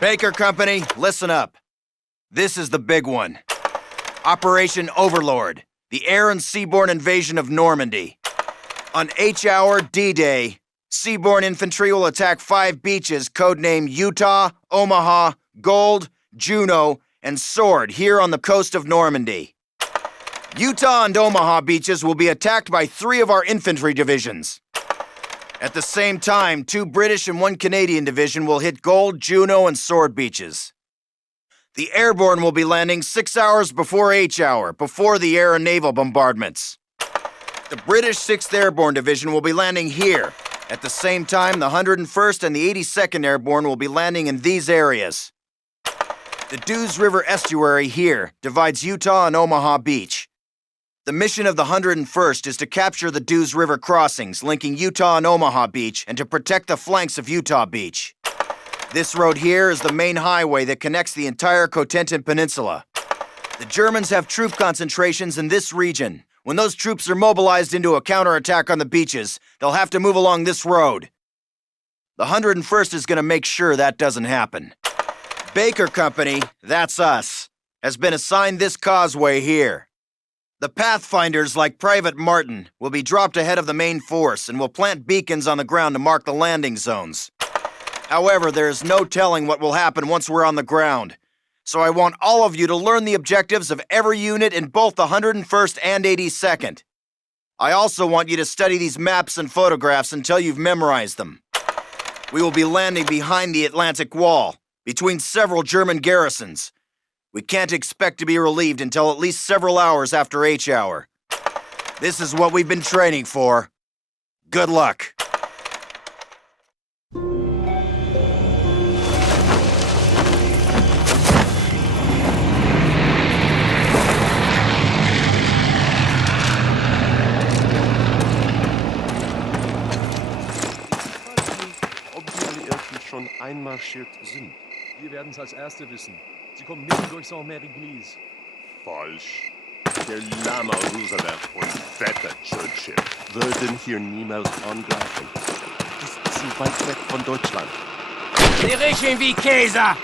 Baker Company, listen up. This is the big one. Operation Overlord, the air and seaborne invasion of Normandy. On H-Hour D-Day, seaborne infantry will attack 5 beaches codenamed Utah, Omaha, Gold, Juno, and Sword here on the coast of Normandy. Utah and Omaha beaches will be attacked by 3 of our infantry divisions. At the same time, 2 British and 1 Canadian division will hit Gold, Juno, and Sword beaches. The airborne will be landing 6 hours before H-Hour, before the air and naval bombardments. The British 6th Airborne Division will be landing here. At the same time, the 101st and the 82nd Airborne will be landing in these areas. The Dews River Estuary here divides Utah and Omaha Beach. The mission of the 101st is to capture the Dews River crossings linking Utah and Omaha Beach and to protect the flanks of Utah Beach. This road here is the main highway that connects the entire Cotentin Peninsula. The Germans have troop concentrations in this region. When those troops are mobilized into a counterattack on the beaches, they'll have to move along this road. The 101st is going to make sure that doesn't happen. Baker Company, that's us, has been assigned this causeway here. The Pathfinders, like Private Martin, will be dropped ahead of the main force and will plant beacons on the ground to mark the landing zones. However, there is no telling what will happen once we're on the ground. So I want all of you to learn the objectives of every unit in both the 101st and 82nd. I also want you to study these maps and photographs until you've memorized them. We will be landing behind the Atlantic Wall, between several German garrisons. We can't expect to be relieved until at least several hours after H-Hour. This is what we've been training for. Good luck. Schon einmarschiert sind. Wir werden es als Erste wissen. Sie kommen mitten durch Saint-Mary-Glise. Falsch. Der Lama Roosevelt und Fette Churchill würden hier niemals angreifen. Die ist zu weit weg von Deutschland. Sie riechen wie Käse!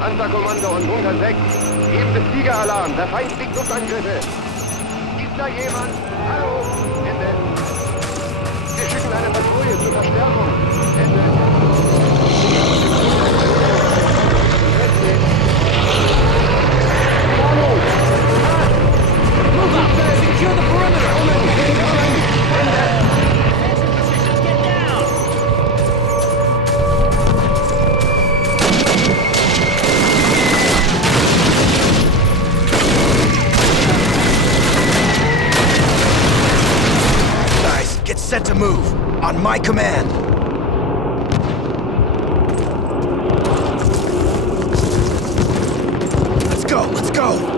Panzerkommando und 106. Geben Sie Fliegeralarm. Der Feind fliegt Luftangriffe. Ist da jemand? Hallo? Ende. Wir schicken eine Patrouille zur Verstärkung. Ende. Hallo? Move up! Secure the perimeter! Get down! Get set to move, on my command. Let's go, let's go!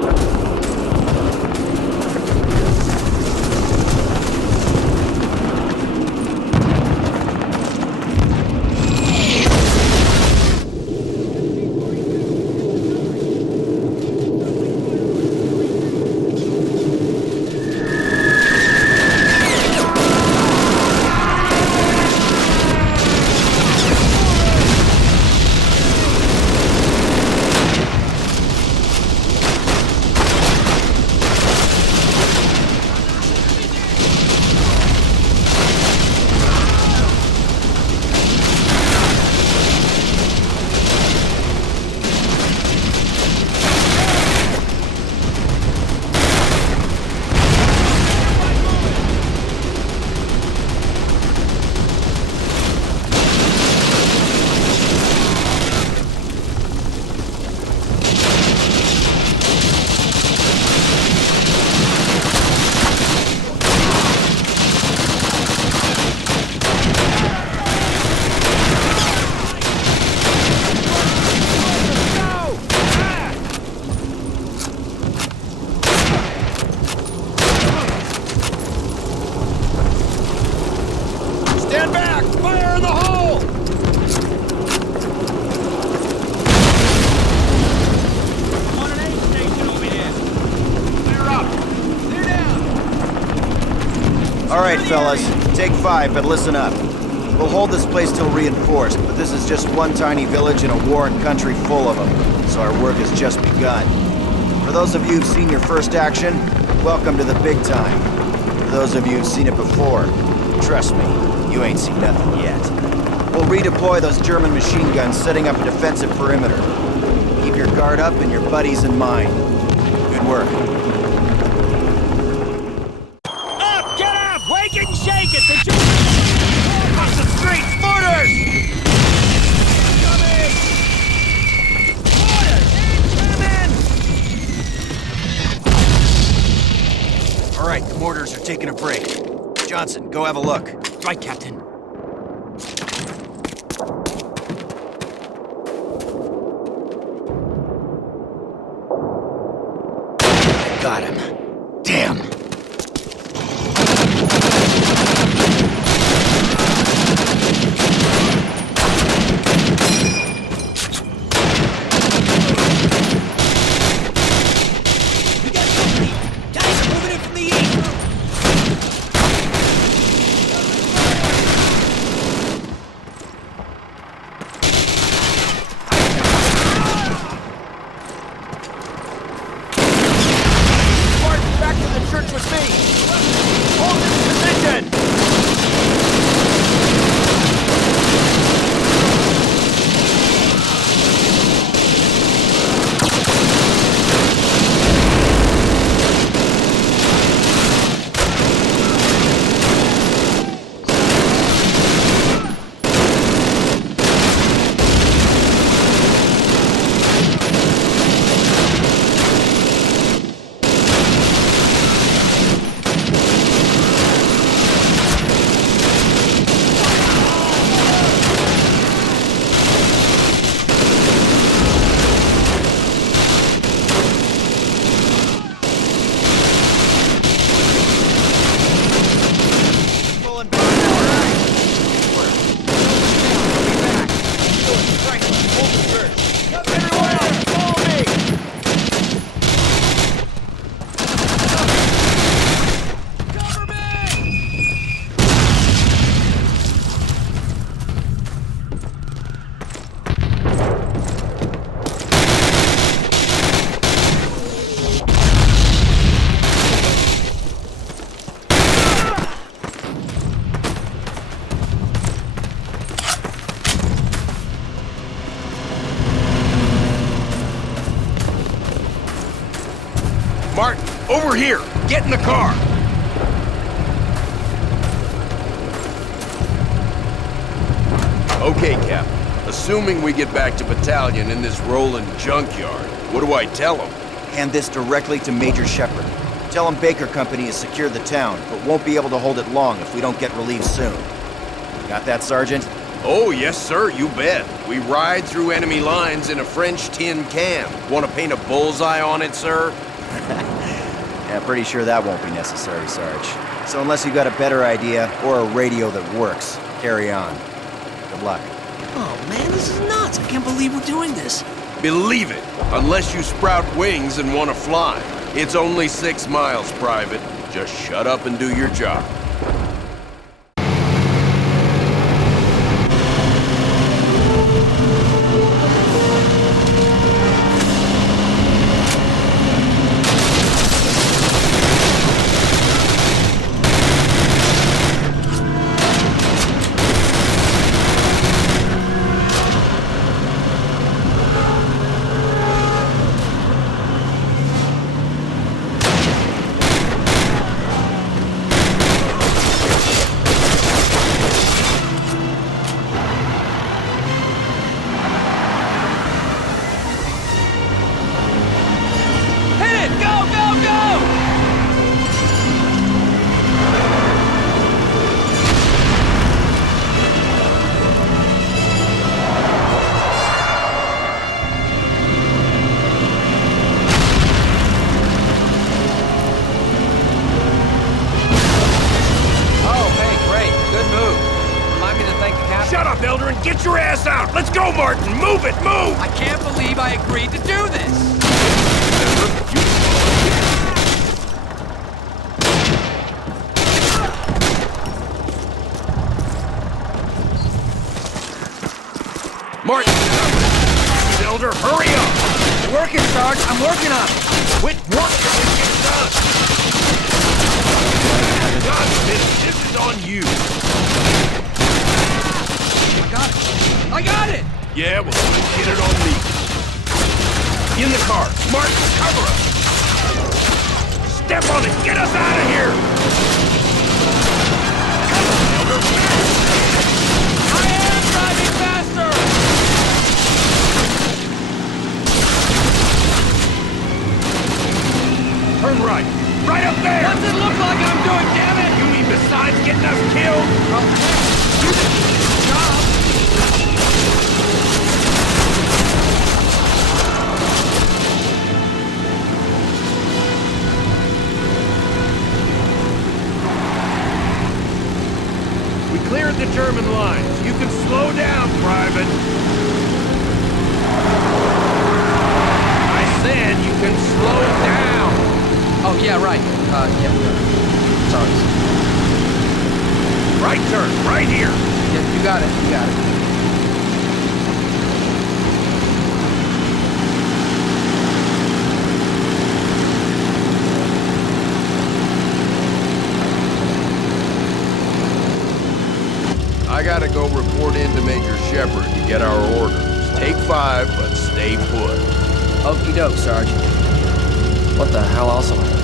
All right, fellas. Take 5, but listen up. We'll hold this place till reinforced, but this is just one tiny village in a warring country full of them, so our work has just begun. For those of you who've seen your first action, welcome to the big time. For those of you who've seen it before, trust me, you ain't seen nothing yet. We'll redeploy those German machine guns, setting up a defensive perimeter. Keep your guard up and your buddies in mind. Good work. Up! Get up! Wake and shake it! The Germans! Concentrate! Mortars! Incoming! Mortars! Incoming! All right, the mortars are taking a break. Johnson, go have a look. Right, Captain. Got him. Damn. We got company! Guys are moving in from the east! Martin, back to the church with me! Hold this position! Martin, over here! Get in the car! Okay, Captain. Assuming we get back to Battalion in this rolling junkyard, what do I tell him? Hand this directly to Major Shepard. Tell him Baker Company has secured the town, but won't be able to hold it long if we don't get relief soon. Got that, Sergeant? Oh, yes, sir, you bet. We ride through enemy lines in a French tin can. Want to paint a bullseye on it, sir? Yeah, pretty sure that won't be necessary, Sarge. So unless you got a better idea, or a radio that works, carry on. Good luck. Oh man, this is nuts! I can't believe we're doing this! Believe it, unless you sprout wings and want to fly. It's only 6 miles, Private. Just shut up and do your job. Eldrin, get your ass out! Let's go, Martin! Move it, move! I can't believe I agreed to do this! Martin! Elder, hurry up! Working, Sarge. I'm working on it. Quit working and get done! God, this is on you! I got it! Yeah, well, get it on me. In the car. Martin, cover us! Step on it! Get us out of here! Come on, Elder! I am driving faster! Turn right! Right up there! What's it look like I'm doing, damn it? You mean besides getting us killed? You did the job. We cleared the German lines. You can slow down, Private. I said you can slow down. Oh, yeah, right. Yeah. Sorry. Right turn, right here. Yeah, you got it, you got it. I gotta go report in to Major Shepard to get our orders. Take 5, but stay put. Okie doke, Sarge. What the hell else am I gonna do?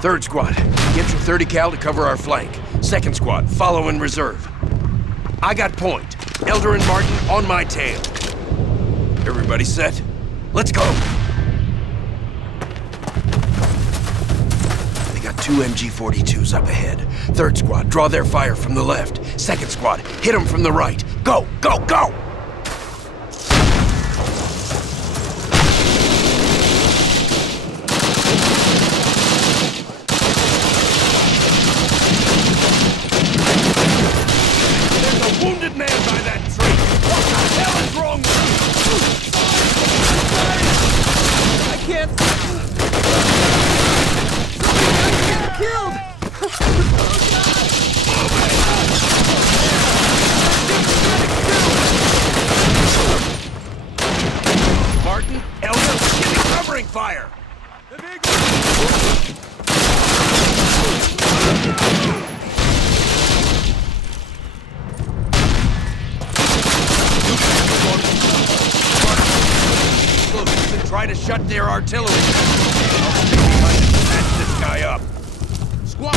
3rd Squad, get your 30 cal to cover our flank. 2nd Squad, follow in reserve. I got point. Elder and Martin on my tail. Everybody set? Let's go. They got 2 MG-42s up ahead. 3rd Squad, draw their fire from the left. 2nd Squad, hit them from the right. Go, go, go! Wounded man by that tree! What the hell is wrong with you? I can't... I'm getting killed! Martin, Elder, give me covering fire! Look, try to shut their artillery. Patch this guy up. Squad!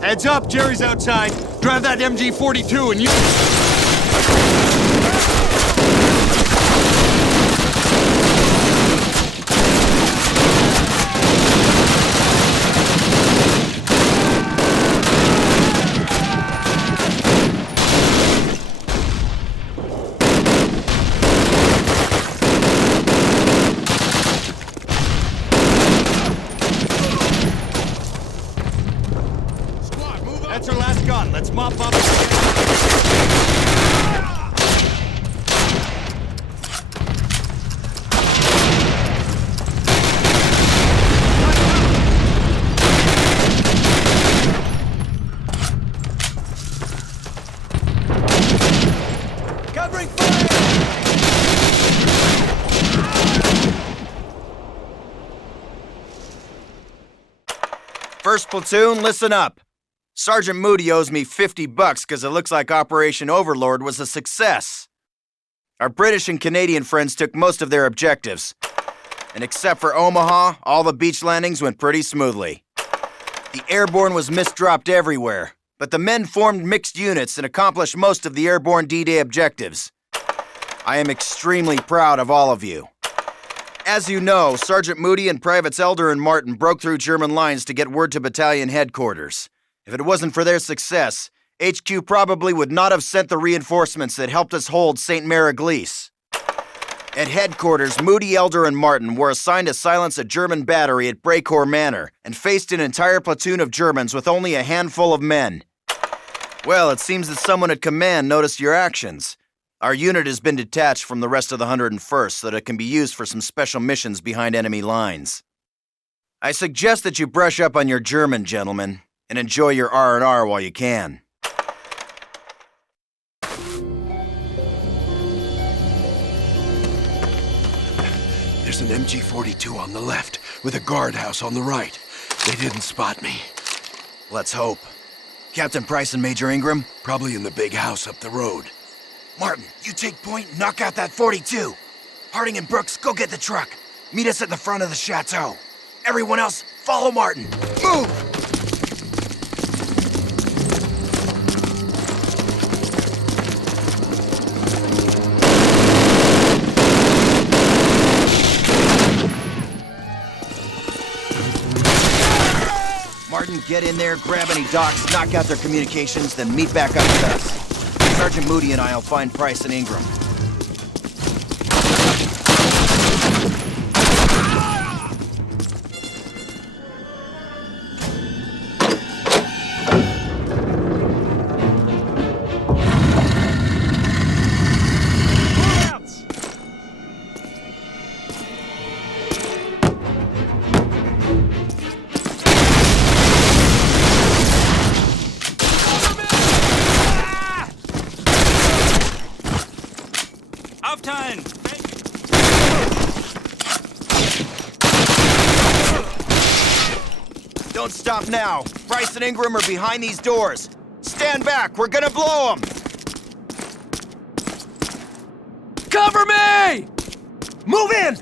Heads up, Jerry's outside. Drive that MG-42 and you... That's our last gun. Let's mop up. Covering fire! First platoon, listen up. Sergeant Moody owes me $50 because it looks like Operation Overlord was a success. Our British and Canadian friends took most of their objectives. And except for Omaha, all the beach landings went pretty smoothly. The airborne was misdropped everywhere, but the men formed mixed units and accomplished most of the airborne D-Day objectives. I am extremely proud of all of you. As you know, Sergeant Moody and Privates Elder and Martin broke through German lines to get word to battalion headquarters. If it wasn't for their success, HQ probably would not have sent the reinforcements that helped us hold St. Mary-Glise. At headquarters, Moody, Elder, and Martin were assigned to silence a German battery at Breakhor Manor and faced an entire platoon of Germans with only a handful of men. Well, it seems that someone at command noticed your actions. Our unit has been detached from the rest of the 101st so that it can be used for some special missions behind enemy lines. I suggest that you brush up on your German, gentlemen, and enjoy your R&R while you can. There's an MG-42 on the left, with a guardhouse on the right. They didn't spot me. Let's hope. Captain Price and Major Ingram? Probably in the big house up the road. Martin, you take point and knock out that 42. Harding and Brooks, go get the truck. Meet us at the front of the chateau. Everyone else, follow Martin. Move! Martin, get in there, grab any docks, knock out their communications, then meet back up with us. Sergeant Moody and I will find Price and Ingram. Aufteilen! Don't stop now. Price and Ingram are behind these doors. Stand back, we're gonna blow them! Cover me! Move in!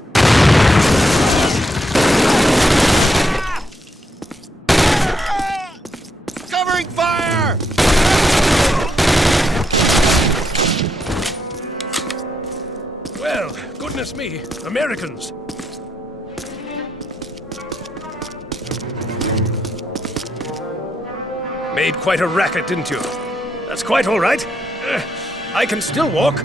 Covering fire! Well, goodness me, Americans. Made quite a racket, didn't you? That's quite all right. I can still walk.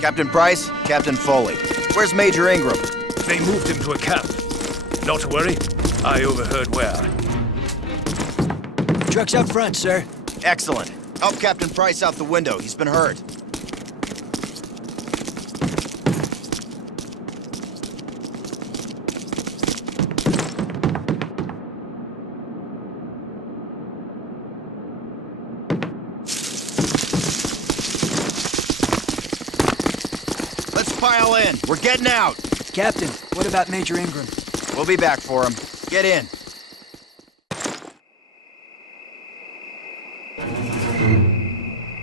Captain Price, Captain Foley. Where's Major Ingram? They moved him to a camp. Not to worry, I overheard where. Truck's out front, sir. Excellent. Help Captain Price out the window. He's been hurt. Let's pile in. We're getting out. Captain, what about Major Ingram? We'll be back for him. Get in.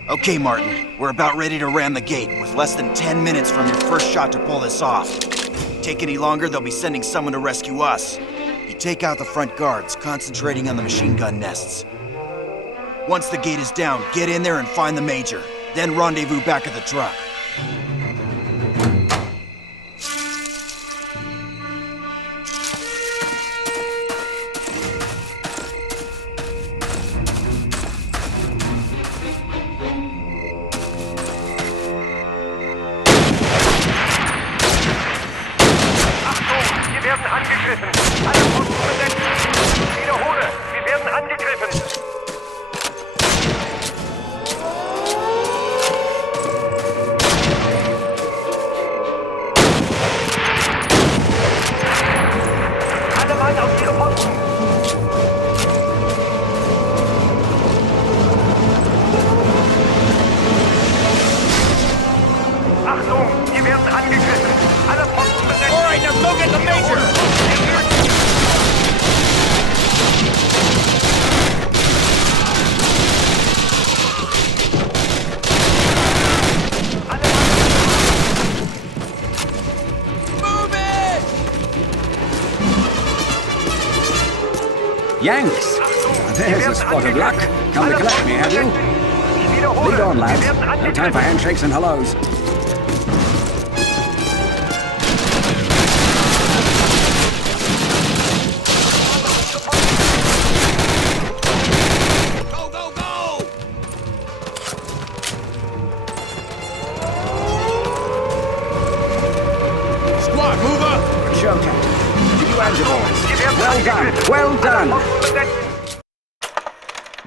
Okay, Martin. We're about ready to ram the gate, with less than 10 minutes from your first shot to pull this off. Take any longer, they'll be sending someone to rescue us. You take out the front guards, concentrating on the machine gun nests. Once the gate is down, get in there and find the Major. Then rendezvous back at the truck. Wir werden angegriffen. Alle Posten besetzt. Ich wiederhole, wir werden angegriffen. Alle Mann auf ihre Posten. Achtung, wir werden angegriffen. Alle Posten besetzt. All right, now go get the Major! Yanks! There's a spot of luck. Come to collect me, have you? wiederhole. Lead on, lads. Wir werden No time for handshakes and hellos. Go, go, go! Squad, move up! Good show, Captain. You and your boys. Well done. Well done.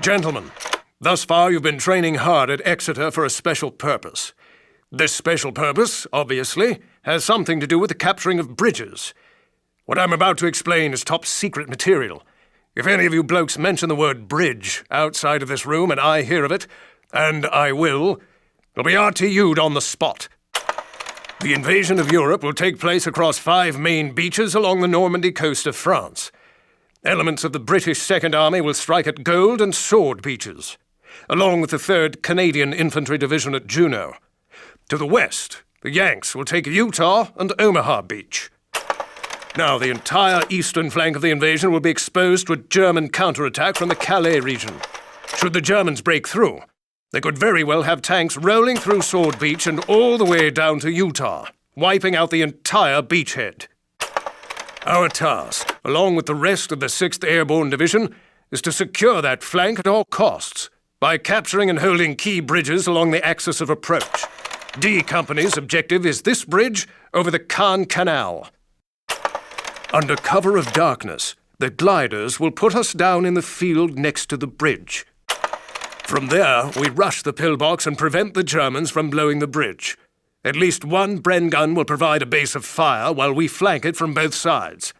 Gentlemen, thus far you've been training hard at Exeter for a special purpose. This special purpose, obviously, has something to do with the capturing of bridges. What I'm about to explain is top secret material. If any of you blokes mention the word bridge outside of this room and I hear of it, and I will, it'll be RTU'd on the spot. The invasion of Europe will take place across 5 main beaches along the Normandy coast of France. Elements of the British Second Army will strike at Gold and Sword beaches, along with the 3rd Canadian Infantry Division at Juno. To the west, the Yanks will take Utah and Omaha Beach. Now, the entire eastern flank of the invasion will be exposed to a German counterattack from the Calais region. Should the Germans break through, they could very well have tanks rolling through Sword Beach and all the way down to Utah, wiping out the entire beachhead. Our task, along with the rest of the 6th Airborne Division, is to secure that flank at all costs by capturing and holding key bridges along the axis of approach. D Company's objective is this bridge over the Caen Canal. Under cover of darkness, the gliders will put us down in the field next to the bridge. From there, we rush the pillbox and prevent the Germans from blowing the bridge. At least one Bren gun will provide a base of fire while we flank it from both sides.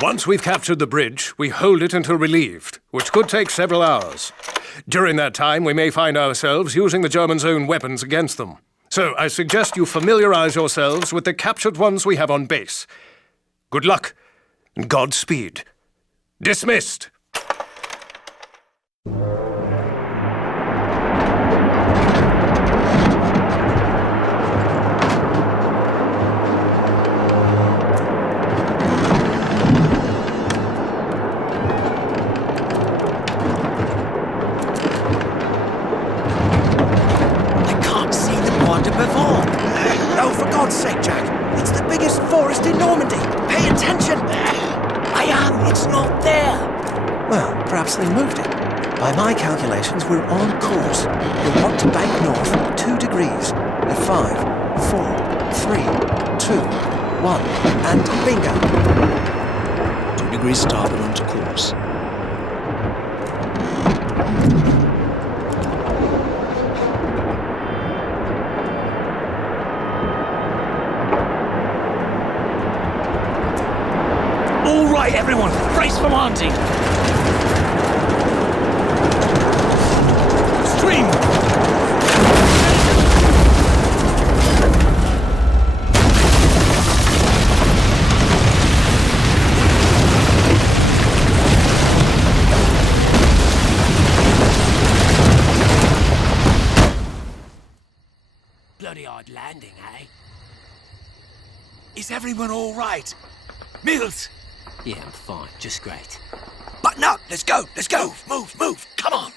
Once we've captured the bridge, we hold it until relieved, which could take several hours. During that time, we may find ourselves using the Germans' own weapons against them. So I suggest you familiarize yourselves with the captured ones we have on base. Good luck, and Godspeed. Dismissed! No, for God's sake, Jack. It's the biggest forest in Normandy. Pay attention. I am. It's not there. Well, perhaps they moved it. By my calculations, we're on course. You'll want to bank north 2 degrees at 5, 4, 3, 2, 1, and bingo. 2 degrees starboard onto course. All right, everyone, brace for landing. Stream! Bloody hard landing, eh? Is everyone all right? Mills! Yeah, I'm fine. Just great. Button up! Let's go! Let's go! Move! Come on!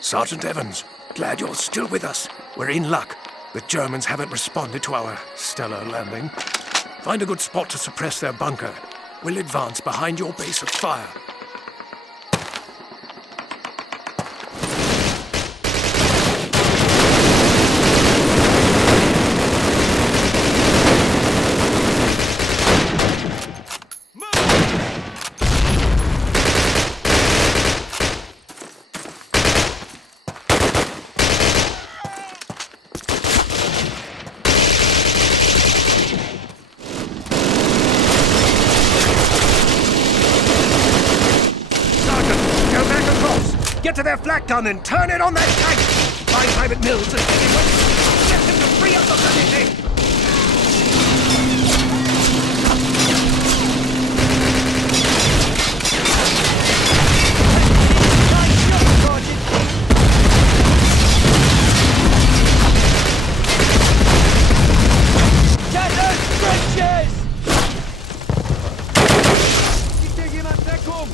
Sergeant Evans, glad you're still with us. We're in luck. The Germans haven't responded to our stellar landing. Find a good spot to suppress their bunker. We'll advance behind your base of fire. Get to their flak gun and turn it on that tank! Find Private Mills and take him with. Get him to free up the bloody thing! Get those bridges! Gibt dir jemand Deckung?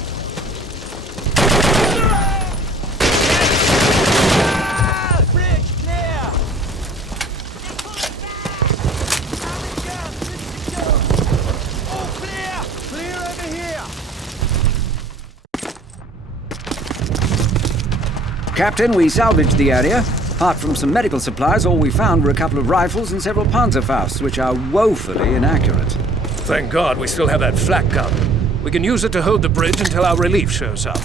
Captain, we salvaged the area. Apart from some medical supplies, all we found were a couple of rifles and several Panzerfausts, which are woefully inaccurate. Thank God we still have that flak gun. We can use it to hold the bridge until our relief shows up.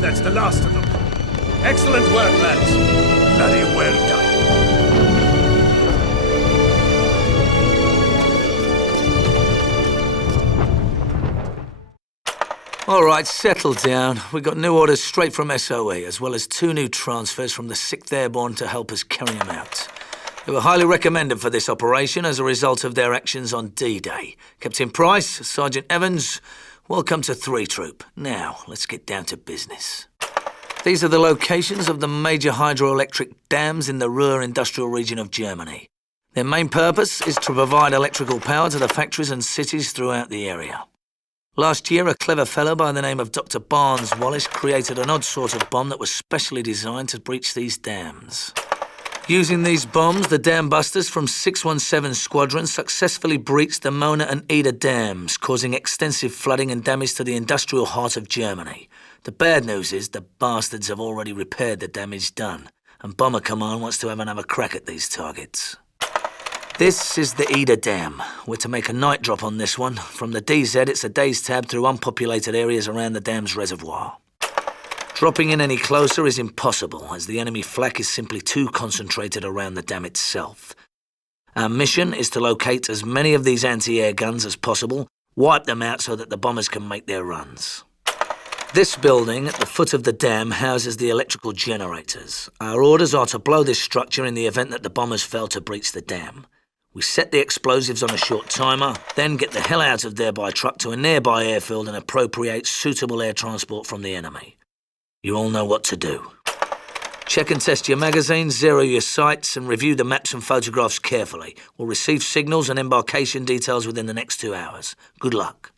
That's the last of them. Excellent work, lads. Bloody well done. All right, settle down. We got new orders straight from SOE, as well as 2 new transfers from the 6th Airborne to help us carry them out. They were highly recommended for this operation as a result of their actions on D-Day. Captain Price, Sergeant Evans, welcome to 3 Troop. Now, let's get down to business. These are the locations of the major hydroelectric dams in the Ruhr industrial region of Germany. Their main purpose is to provide electrical power to the factories and cities throughout the area. Last year, a clever fellow by the name of Dr. Barnes Wallace created an odd sort of bomb that was specially designed to breach these dams. Using these bombs, the dam busters from 617 Squadron successfully breached the Mona and Ida dams, causing extensive flooding and damage to the industrial heart of Germany. The bad news is the bastards have already repaired the damage done, and Bomber Command wants to have another crack at these targets. This is the Ida Dam. We're to make a night drop on this one. From the DZ, it's a day's tab through unpopulated areas around the dam's reservoir. Dropping in any closer is impossible, as the enemy flak is simply too concentrated around the dam itself. Our mission is to locate as many of these anti-air guns as possible, wipe them out so that the bombers can make their runs. This building at the foot of the dam houses the electrical generators. Our orders are to blow this structure in the event that the bombers fail to breach the dam. We set the explosives on a short timer, then get the hell out of there by truck to a nearby airfield and appropriate suitable air transport from the enemy. You all know what to do. Check and test your magazines, zero your sights, and review the maps and photographs carefully. We'll receive signals and embarkation details within the next 2 hours. Good luck.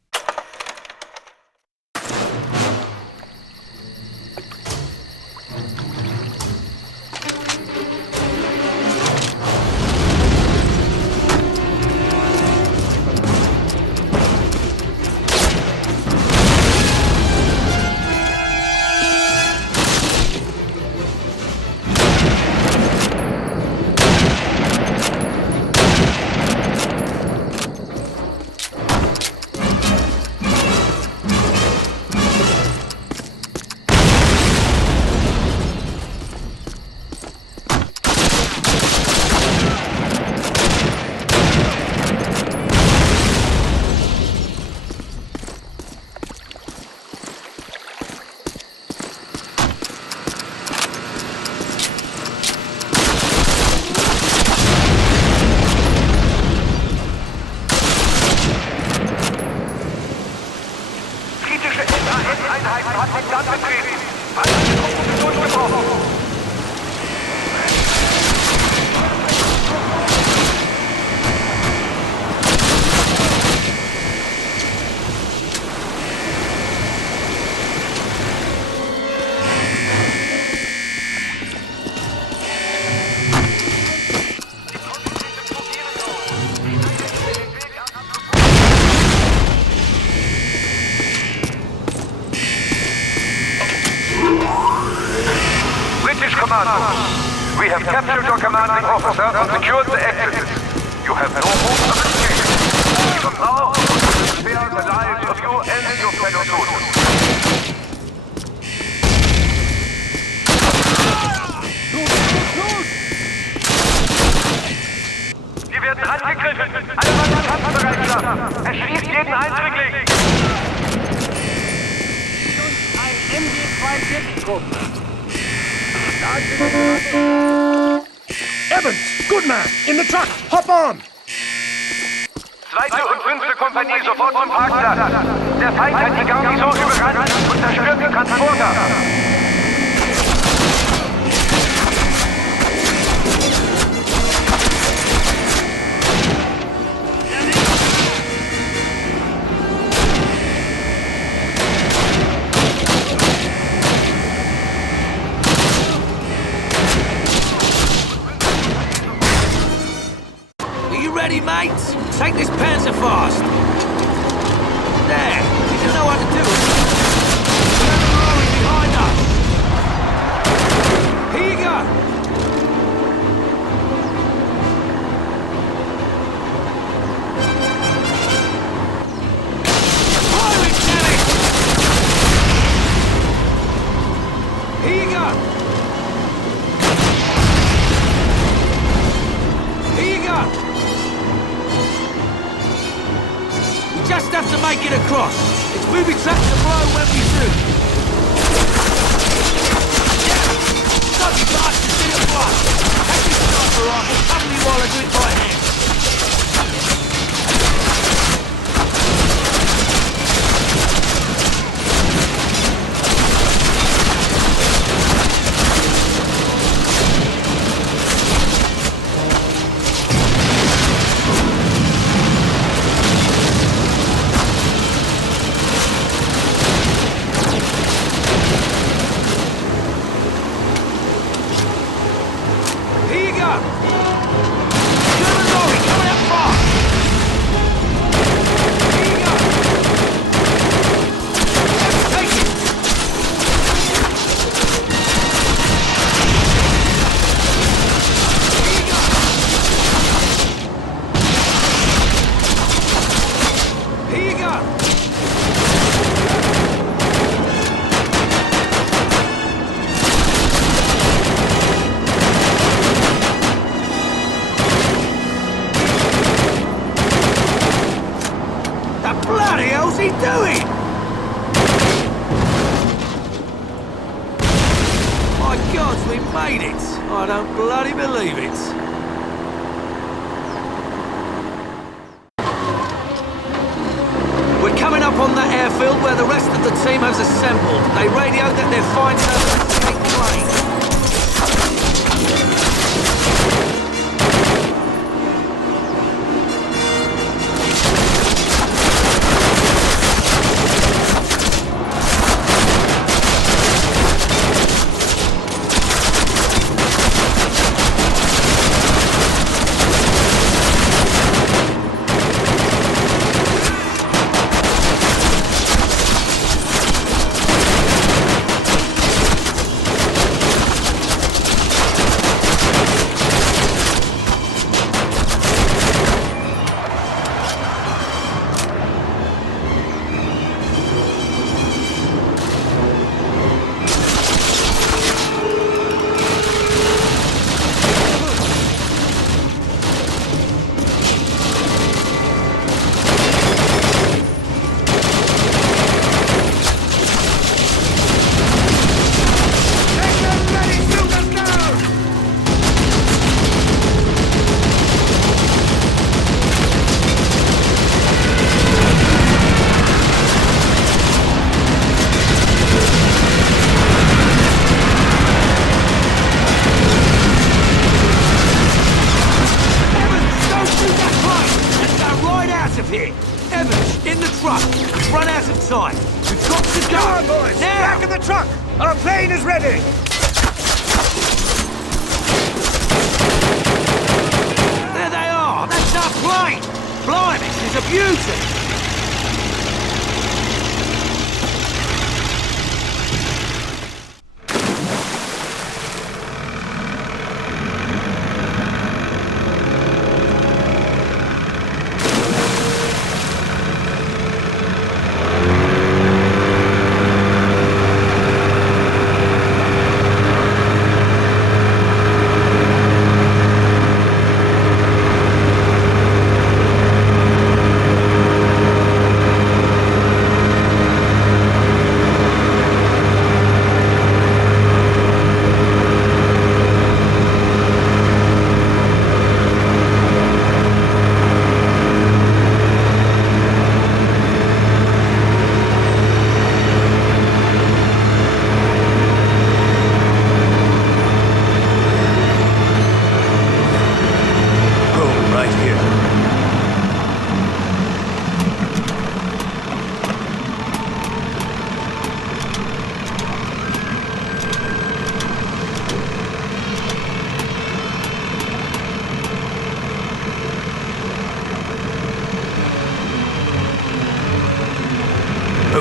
We have captured your commanding officer and secured the exit. You have no hope of escape. From now on, we will spare the lives of you and your fellow soldiers. Wir werden angegriffen. Alle Mann in Kampfbereitschaft. Erschießt jeden Eindringling. Ein MG-42-Trupp. Evans! Good man! In the truck! Hop on! 2. und 5. Kompanie sofort zum Parkplatz. Der Feind hat die Garnison überrannt und zerstört den Transporter. Ready, mates? Take this Panzer fast. There, you know what to do. Turn the lorry behind us. Here you go. Fire it, damn it! Here you go. Here you go. Just have to make it across. It's booby traps to blow when we do. Yeah! Stop you bastards in a block! Take your sniper off and cover me while I do it by hand. I don't bloody believe it. We're coming up on that airfield where the rest of the team has assembled. They radioed that they're finding an escape plane. Evans, in the truck. We've run out of time. We've got to go. Come on, boys. Now. Back in the truck. Our plane is ready. There they are. That's our plane. Blimey, she's a beauty.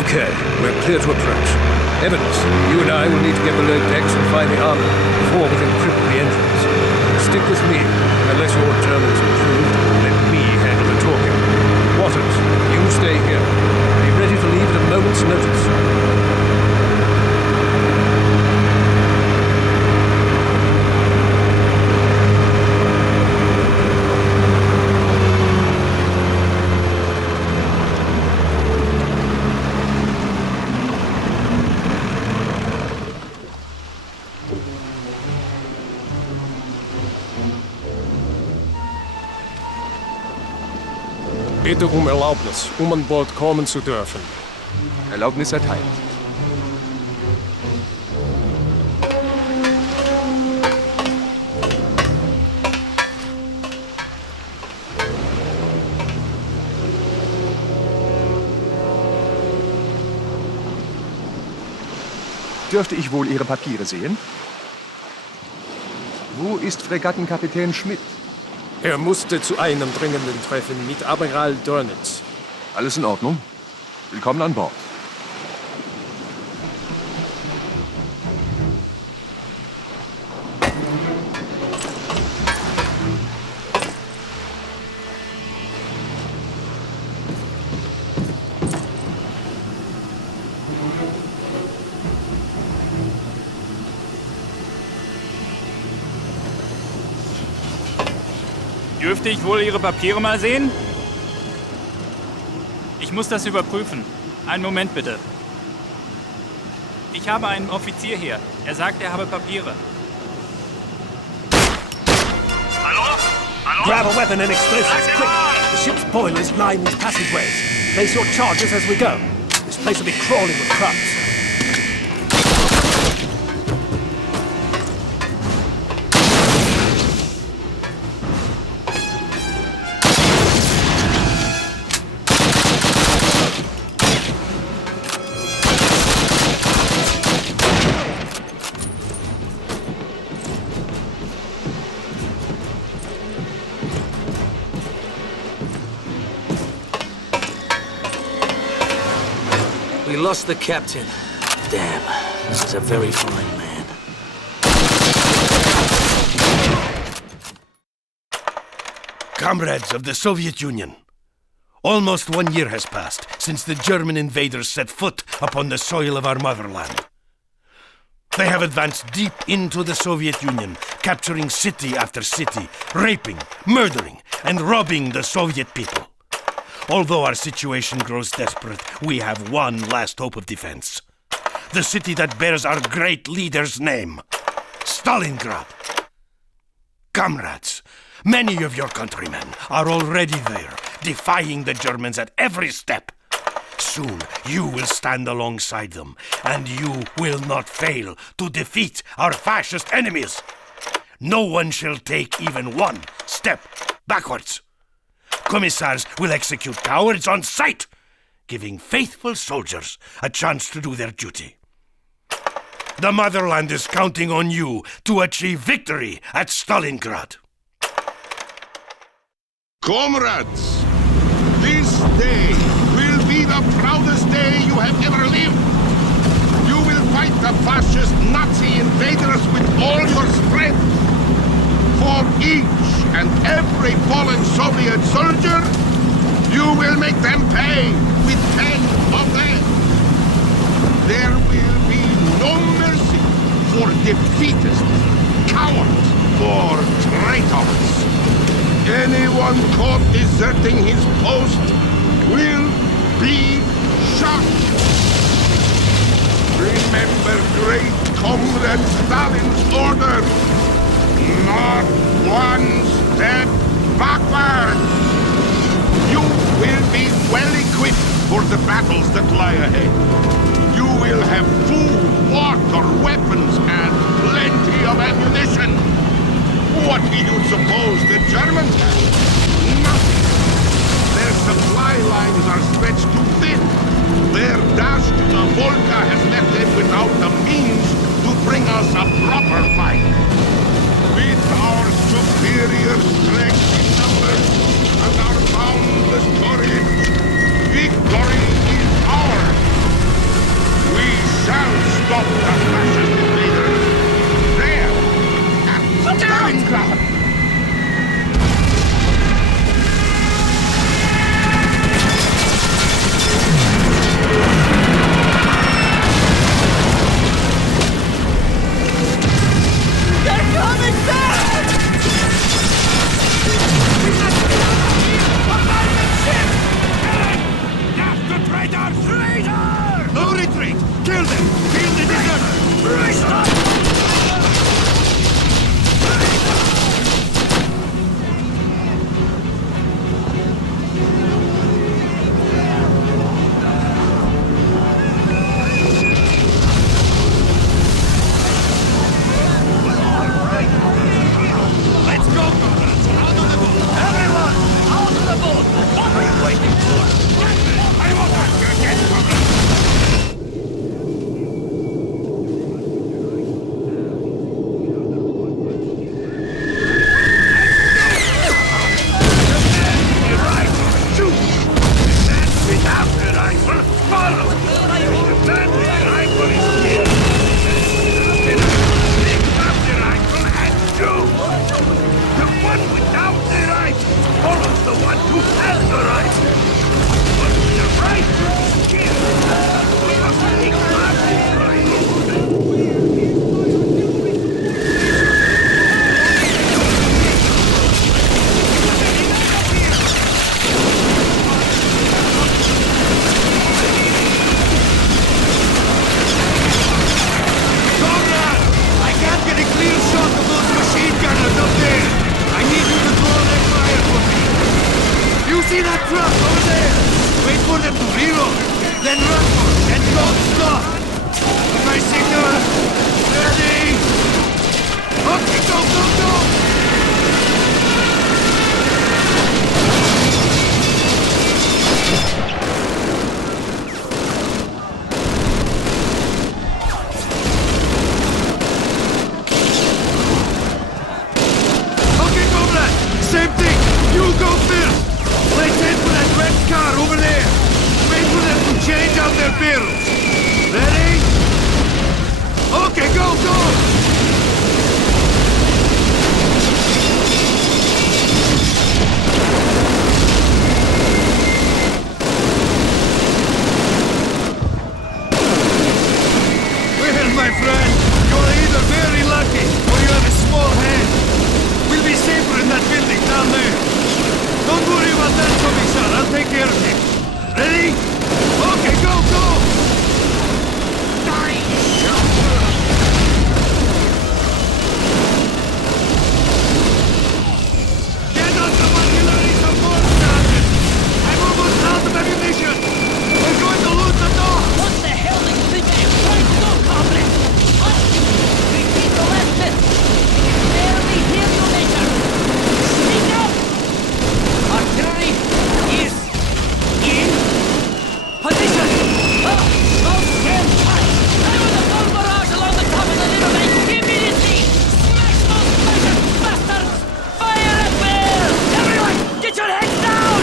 Okay, we're clear to approach. Evans, you and I will need to get below decks and find the armor before we can cripple the engines. Stick with me. Unless your German's improved, let me handle the talking. Waters, you stay here. Be ready to leave at a moment's notice. Bitte Erlaubnis, an Bord kommen zu dürfen. Erlaubnis erteilt. Dürfte ich wohl Ihre Papiere sehen? Wo ist Fregattenkapitän Schmidt? Er musste zu einem dringenden Treffen mit Admiral Dönitz. Alles in Ordnung. Willkommen an Bord. Dürfte ich wohl Ihre Papiere mal sehen? Ich muss das überprüfen. Einen Moment bitte. Ich habe einen Offizier hier. Er sagt, er habe Papiere. Hallo? Hallo? Grab a weapon and explosives, quick! The ship's boilers line these passageways. Place your charges as we go. This place will be crawling with Krupps. We lost the captain. Damn, this is a very fine man. Comrades of the Soviet Union, almost 1 year has passed since the German invaders set foot upon the soil of our motherland. They have advanced deep into the Soviet Union, capturing city after city, raping, murdering, and robbing the Soviet people. Although our situation grows desperate, we have one last hope of defense. The city that bears our great leader's name, Stalingrad. Comrades, many of your countrymen are already there, defying the Germans at every step. Soon you will stand alongside them, and you will not fail to defeat our fascist enemies. No one shall take even one step backwards. Commissars will execute cowards on sight, giving faithful soldiers a chance to do their duty. The motherland is counting on you to achieve victory at Stalingrad. Comrades, this day will be the proudest day you have ever lived. You will fight the fascist Nazi invaders with all your strength. For each and every fallen Soviet soldier, you will make them pay with 10 of them. There will be no mercy for defeatists, cowards, or traitors. Anyone caught deserting his post will be shot. Remember great Comrade Stalin's order. Not one step backward! You will be well equipped for the battles that lie ahead. You will have food, water, weapons, and plenty of ammunition. What do you suppose the Germans have? Nothing. Their supply lines are stretched too thin. Their dash to the Volga has left them without the means to bring us a proper fight. With our superior strength in numbers and our boundless courage, victory is ours! see that truck over there? Wait for them to reload, then run for it, and don't stop. My signal, ready? Okay, go, go, go! Same thing! You go first! Let's head for that red car over there! Wait for them to change out their barrels! Ready? Okay, go, go! Well, my friend, you're either very lucky or you have a small hand. We'll be safer in that building down there. Don't worry about that, Commissar. I'll take care of him. Ready? Okay, go, go! Get on the artillery support, Sergeant! I'm almost out of ammunition! We're going to lose the door! What the hell do you think I'm trying to do, comrade? What? Repeat the last bit! Barely hear you later! Speak up! Artillery is in position! Oh, stand tight! I want a full barrage along the top of the riverbank immediately! Smash those pleasure bastards! Fire at will! Everyone, get your heads down!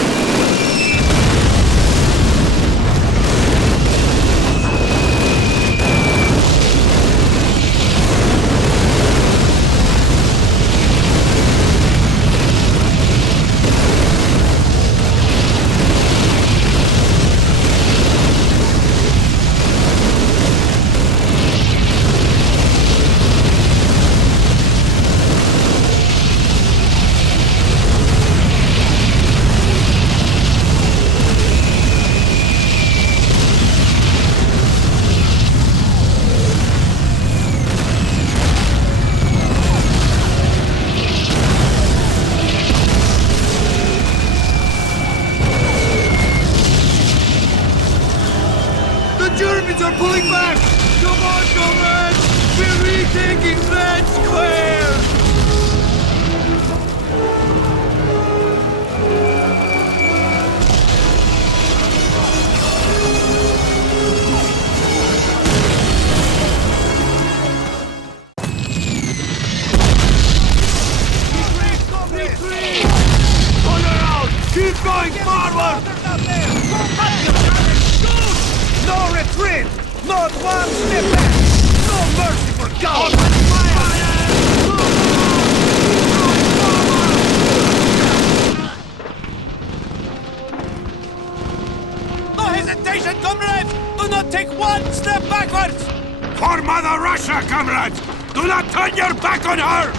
Germans are pulling back! Come on, comrades! We're retaking Red Square! Retreat! Pull her out! Keep going forward! No retreat! Not one step back! No mercy for God! Open fire! No hesitation, comrades! Do not take one step backwards! For Mother Russia, comrades! Do not turn your back on her!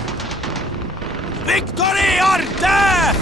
Victory or death!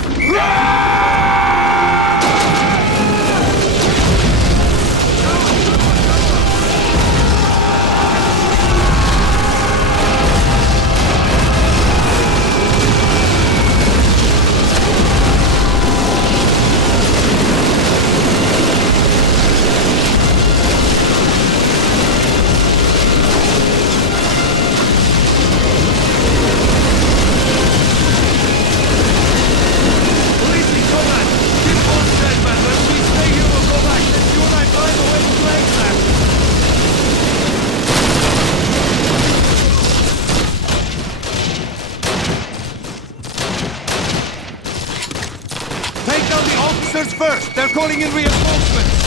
First, they're calling in reinforcements!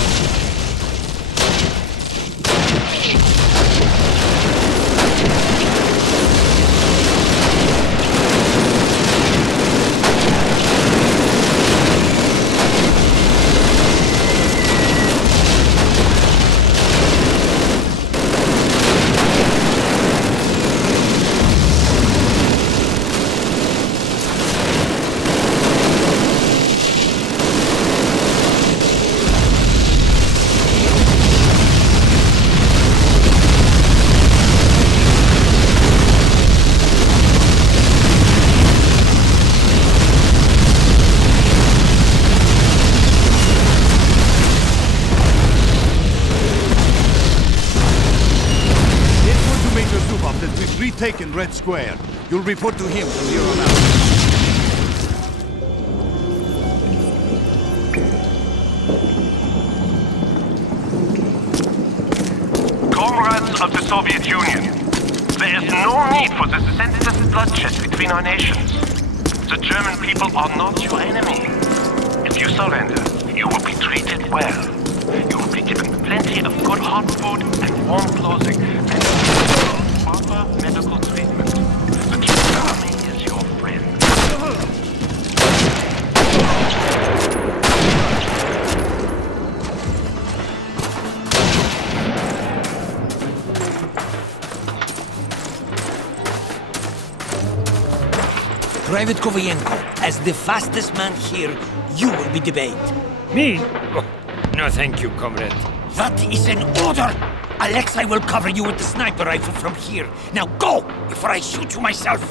taken Red Square. You'll report to him from here on out. Comrades of the Soviet Union, there is no need for this senseless bloodshed between our nations. The German people are not your enemy. If you surrender, you will be treated well. You will be given plenty of good hot food and warm clothing and proper medical treatment. The German army is your friend. Private Kovayenko, as the fastest man here, you will be debated. Me? Oh, no, thank you, comrade. That is an order! Alexei will cover you with the sniper rifle from here. Now go, before I shoot you myself!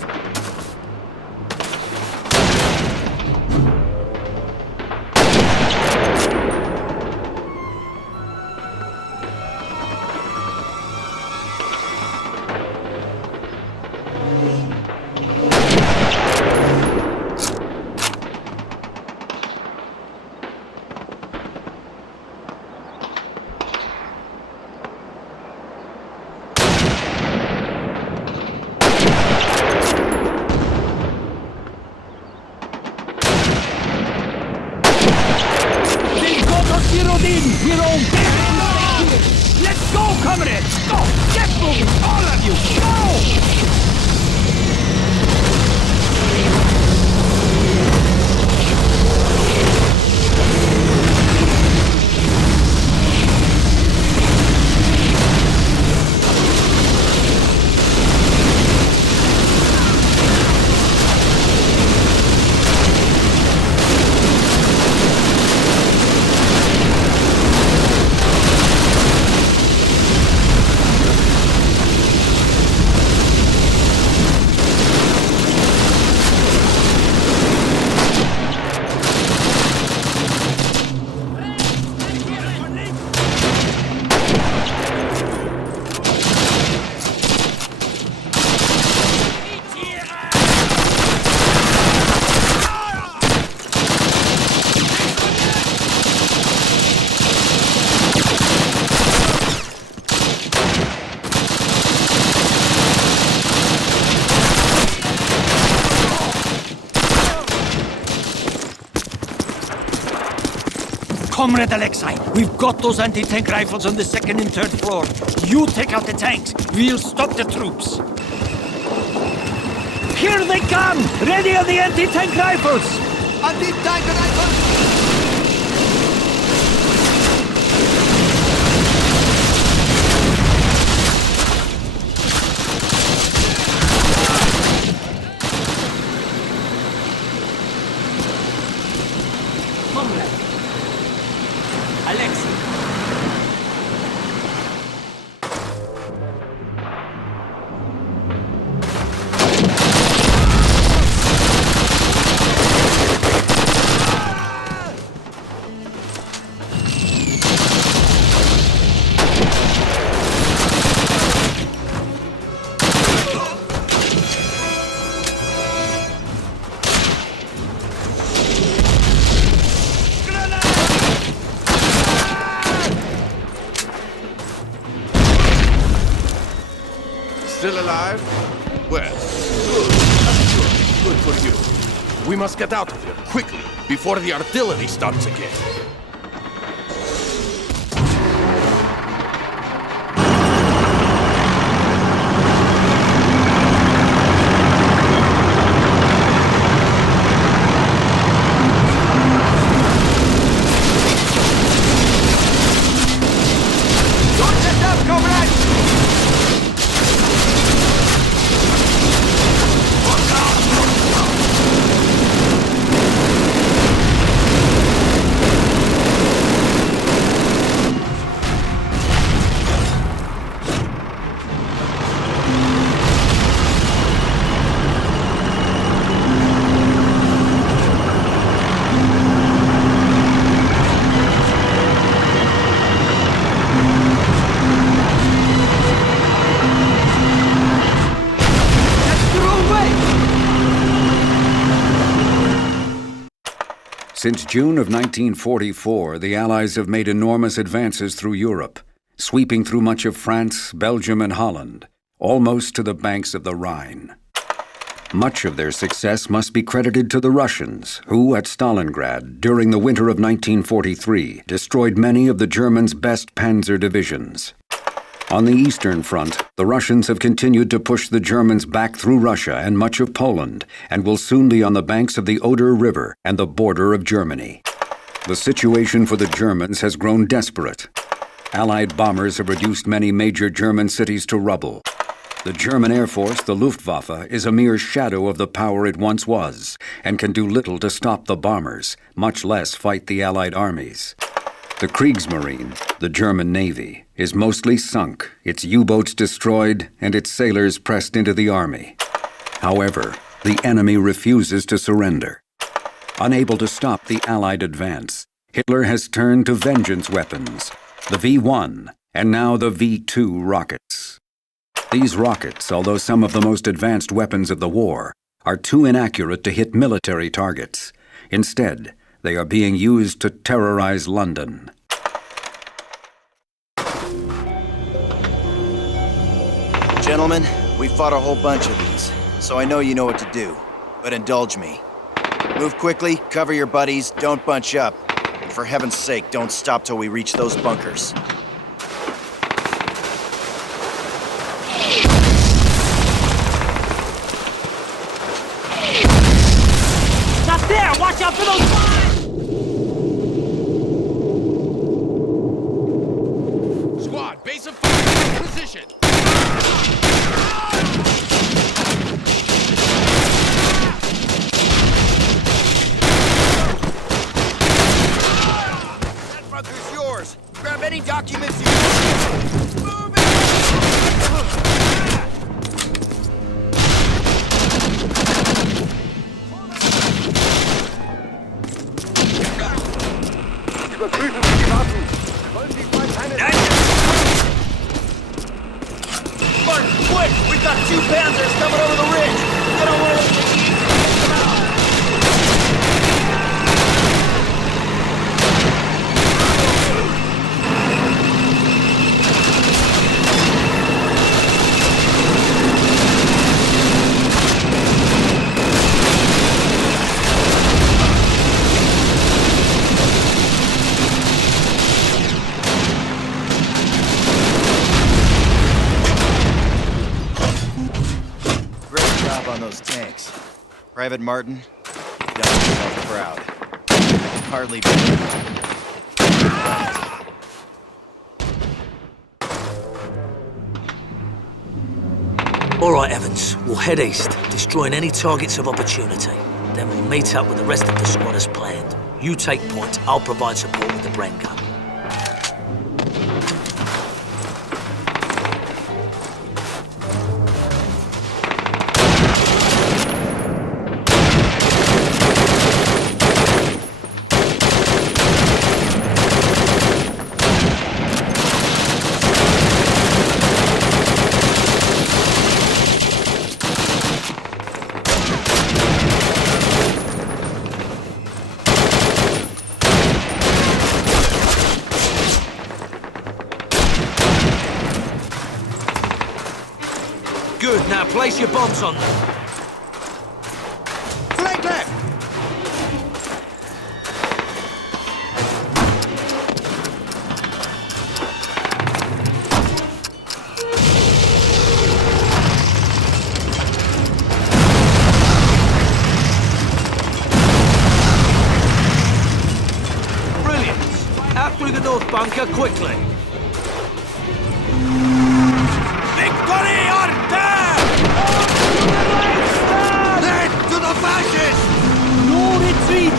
Let's go, comrades! Go! Get moving, all of you! Go! Comrade Alexei, we've got those anti-tank rifles on the second and third floor. You take out the tanks. We'll stop the troops. Here they come! Ready on the anti-tank rifles! Anti-tank rifles! Still alive? Well, good. That's good. Good for you. We must get out of here, quickly, before the artillery starts again. Since June of 1944, the Allies have made enormous advances through Europe, sweeping through much of France, Belgium, and Holland, almost to the banks of the Rhine. Much of their success must be credited to the Russians, who, at Stalingrad, during the winter of 1943, destroyed many of the Germans' best panzer divisions. On the Eastern Front, the Russians have continued to push the Germans back through Russia and much of Poland, and will soon be on the banks of the Oder River and the border of Germany. The situation for the Germans has grown desperate. Allied bombers have reduced many major German cities to rubble. The German Air Force, the Luftwaffe, is a mere shadow of the power it once was, and can do little to stop the bombers, much less fight the Allied armies. The Kriegsmarine, the German Navy, is mostly sunk, its U-boats destroyed, and its sailors pressed into the army. However, the enemy refuses to surrender. Unable to stop the Allied advance, Hitler has turned to vengeance weapons, the V-1, and now the V-2 rockets. These rockets, although some of the most advanced weapons of the war, are too inaccurate to hit military targets. Instead, they are being used to terrorize London. Gentlemen, we fought a whole bunch of these, so I know you know what to do. But indulge me. Move quickly, cover your buddies, don't bunch up. And for heaven's sake, don't stop till we reach those bunkers. Stop there! Watch out for those mines! Squad, base of fire, position! That bunker's yours! Grab any documents you need! Move it! Überprüfen Sie die Waffen. Wollen Sie bald keine... Martin, quick! We've got 2 Panzers coming over the ridge! Get on one of those machines and take them out! On those tanks. Private Martin, you've done yourself proud. I can hardly believe it. All right, Evans. We'll head east, destroying any targets of opportunity. Then we'll meet up with the rest of the squad as planned. You take point, I'll provide support with the Bren gun. Good, now place your bombs on them. Flank left! Brilliant! Out through the north bunker, quickly. Victory or death! Dead to the fascists! No retreat!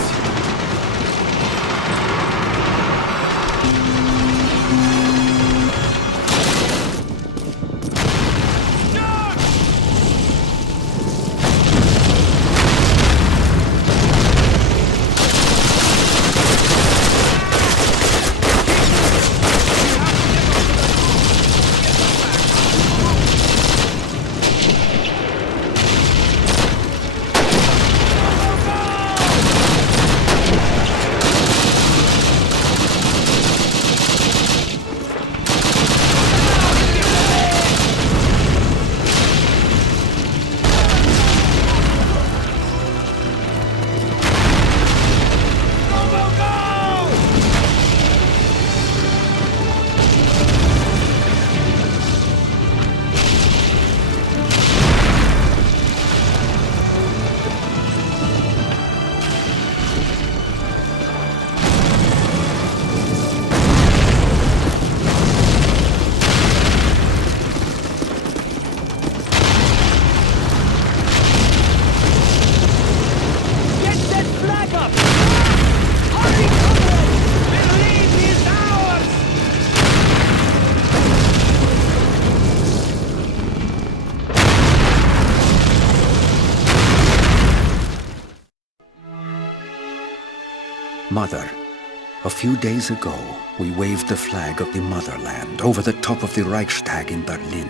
Mother, a few days ago, we waved the flag of the motherland over the top of the Reichstag in Berlin.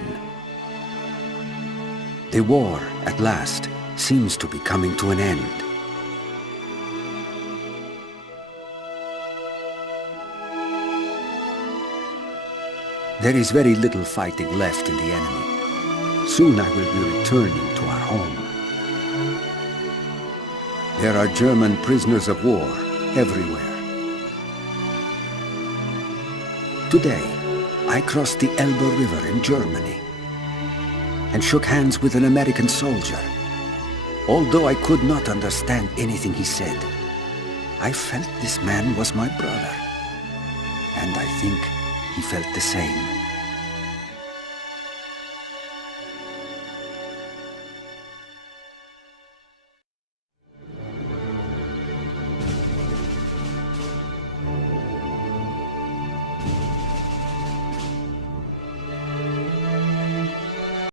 The war, at last, seems to be coming to an end. There is very little fighting left in the enemy. Soon I will be returning to our home. There are German prisoners of war everywhere. Today, I crossed the Elbe River in Germany and shook hands with an American soldier. Although I could not understand anything he said, I felt this man was my brother. And I think he felt the same.